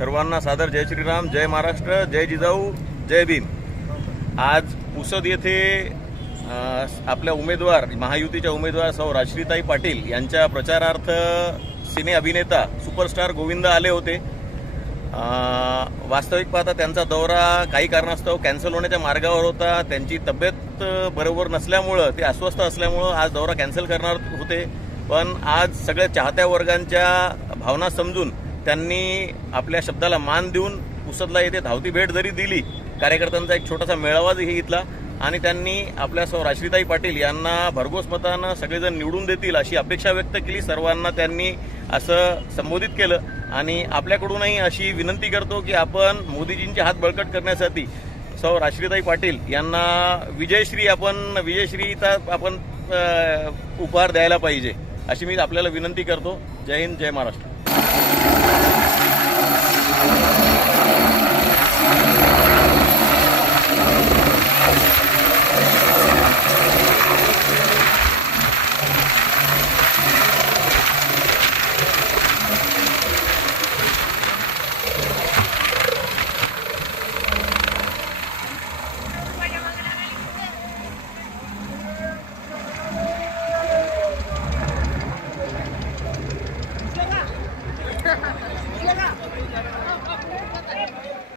सर्वांना सादर. जय श्रीराम जय महाराष्ट्र जय जिजाऊ जय भीम. आज पुसद येथे आपल्या उमेदवार महायुतीच्या उमेदवार सौ राश्रीताई पाटील यांच्या प्रचारार्थ सिने अभिनेता सुपरस्टार गोविंद आले होते. वास्तविक पाहता त्यांचा दौरा काही कारणास्तव कॅन्सल होण्याच्या मार्गावर होता. त्यांची तब्येत बरोबर नसल्यामुळं ते अस्वस्थ असल्यामुळं आज दौरा कॅन्सल करणार होते. पण आज सगळ्या चाहत्या वर्गांच्या भावना समजून त्यांनी आपल्या शब्दाला मान देऊन पुसदला येथे धावती भेट जरी दिली कार्यकर्त्यांचा एक छोटासा मेळावाही घेतला आणि त्यांनी आपल्या सौ राश्रीताई पाटील यांना भरघोस मतानं सगळेजण निवडून देतील अशी अपेक्षा व्यक्त केली. सर्वांना त्यांनी असं संबोधित केलं आणि आपल्याकडूनही अशी विनंती करतो की आपण मोदीजींचे हात बळकट करण्यासाठी सौ राश्रीताई पाटील यांना विजयश्री आपण विजयश्रीचा आपण उपहार द्यायला पाहिजे अशी मी आपल्याला विनंती करतो. जय हिंद जय महाराष्ट्र.